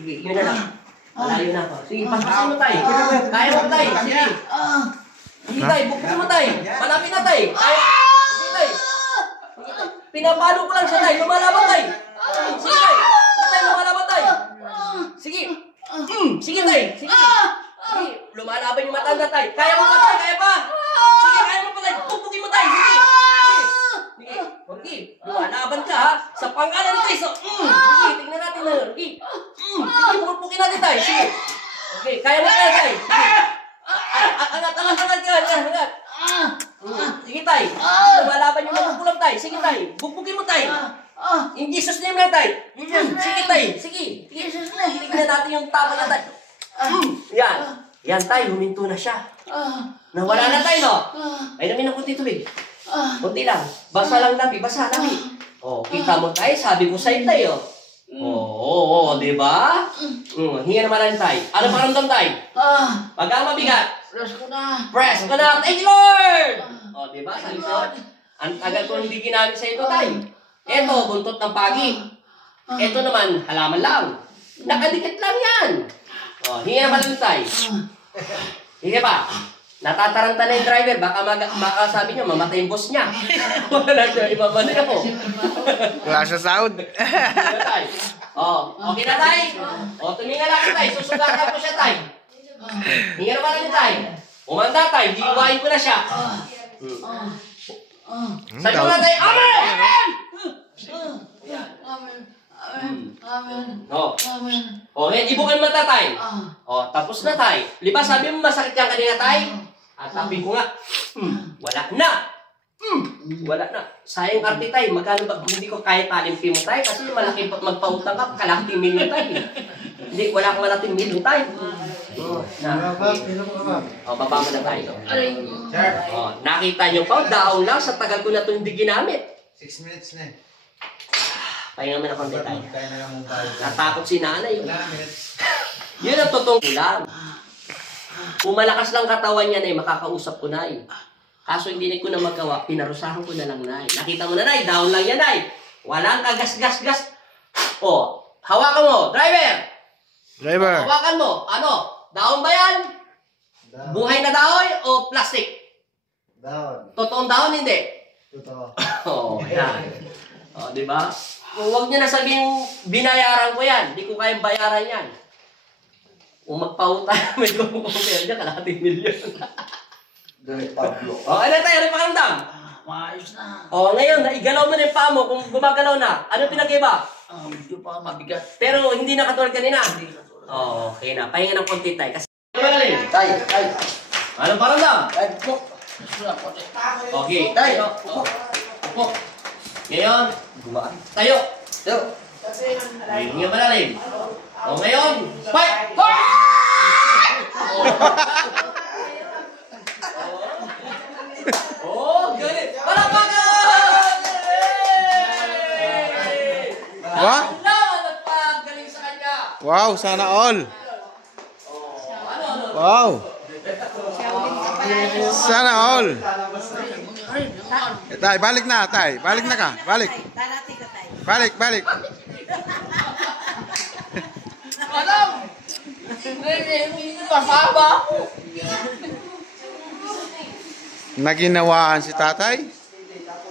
Sige, yun na lang. Malayo na ako. Sige, pasasin mo tayo. Kaya mo tayo. Sige. Sige tayo, bukbukin mo tayo. Malapit na tayo. Kaya. Sige tayo. Pinapalo ko lang siya tayo. Lumalaban tayo. Sige tayo. Sige tayo, lumalaban tayo. Sige. Sige tayo. Sige. Sige. Lumalaban yung matanda tayo. Kaya mo pa tayo. Kaya pa. Sige, kaya mo pa tayo. Bukbukin mo tayo. Sige. Sige. Sige. Lumalaban ka ha. Sa pangalan ni Cristo. Sige, tingnan natin na. Sige. Sige, bukbukin natin tayo. Sige. Okay, kaya mo tayo tayo. Sige. Angat. Sige tayo. Lumalaban yung mapupulang tayo. Sige tayo. Bukbukin mo tayo. In Jesus name lang tayo. Sige tayo. Sige. Tingnan natin yung tama na tayo. Yan. Yan tayo. Huminto na siya. Nawala na tayo, no? Ay namin ng kunti tubig. Kunti lang. Basa lang nabi. Basa nabi. Oh, kita mo tayo. Sabi ko sa'yo tayo. Oo, di ba? Hinga naman lang tayo. Ano paramdam tayo? Pag ang mabigat. Press ko na. Thank you, Lord! O, di ba? Sabi ko, ang tagal ko hindi ginamit sa ito tayo. Ito, buntot ng pagi. Ito naman, halaman lang. Nakadikit lang yan. O, hinga naman lang tayo. Hinga pa. Natataranta na yung driver. Baka sabi niyo, mamatay yung boss niya. Wala siya, ibabalik ako. Wala siya sound. Okay na tayo. Tuminga lang tayo. Susugatan ko siya tayo. Hinga naman lang tayo. Umanda tayo. Giwain ko na siya. Sabi ko na tayo, Amen! Ngayon, ibukan mata tayo. Tapos na tayo. Liba, sabi mo masakit yan kanina tayo? At sabi ko nga, wala na. Wala na. Sayang arte tayo. Magkano ba? Hindi ko kaya talimpi mo tayo kasi malaki magpautang ka. Kalahating milyon tayo. Hindi, wala akong malaking milyon tayo. Baba mo na tayo. Nakita nyo pa, daon lang sa tagal ko na ito hindi ginamit. 6 minutes na eh. Pahinga mo na konti tayo. Kaya na lang mong bayo. Natakot si nanay. 11 minutes. Yun ang totoong ulam. Kung malakas lang katawan niya, Nay, makakausap ko, Nay. Kaso hindi ko na magawa, pinarusahan ko na lang, Nay. Nakita mo na, Nay, down lang yan, Nay. Walang kagas-gas-gas. Hawakan mo, driver. Hawakan mo, ano? Daon ba yan? Down. Buhay na daon o plastic? Down. Totoong daon, hindi? Totoo. Yan. Di ba? Huwag niyo na sabihin, binayaran ko yan. Hindi ko kayang bayaran yan. Kung magpautang, may kumukupil dyan, kalahating milyon. Direct Pablo. Ano tayo? Ano pakiramdam? Maayos na. Ngayon, igalaw mo na yung paa mo kung gumagalaw na. Ano pinag-iba? Medyo pa mabigat. Pero hindi na katulad kanina. Okay na. Pahinga ng konti tayo. Kasi magaling. Tay. Ano pakiramdam? Tay, po. Okay. Tayo. Upo. Ngayon, gumaan. Tayo. Hinga malalim. Ngayon, fight! Galit! Palapagan! Wow! Nagpagaling sa kanya. Wow, sana all. Ano? Wow. Sana all. Tay, balik na, tay. Balik na ka. Balik. Balik. Alam! Hindi pasaba. Naginawaan si tatay.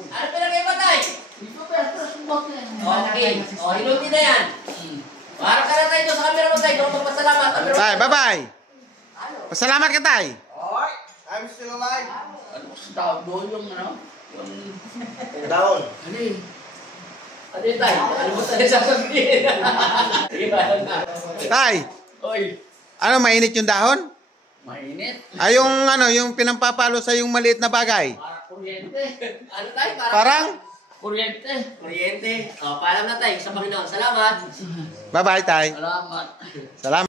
Ano pinag-iba tayo? Okay. Hinuti na yan. Harap ka na tayo doon sa camera mo tayo. Doon magpasalamat. Tay, bye-bye. Pasalamat ka, tay. Alright, I'm still alive. Ano sa tao doon yung ano? Down. Ano yun tayo? Ano mo tayo sasabihin? Sige ba? Tay, Oy, ano, mainit yung dahon? mainit. Ay, yung pinampapalo sa yung maliit na bagay. Para kuryente. Ano tayo? Parang? Kuryente. Kuryente. Paalam na tayo sa Panginoon. Salamat. Bye-bye, tay. Salamat. Salamat.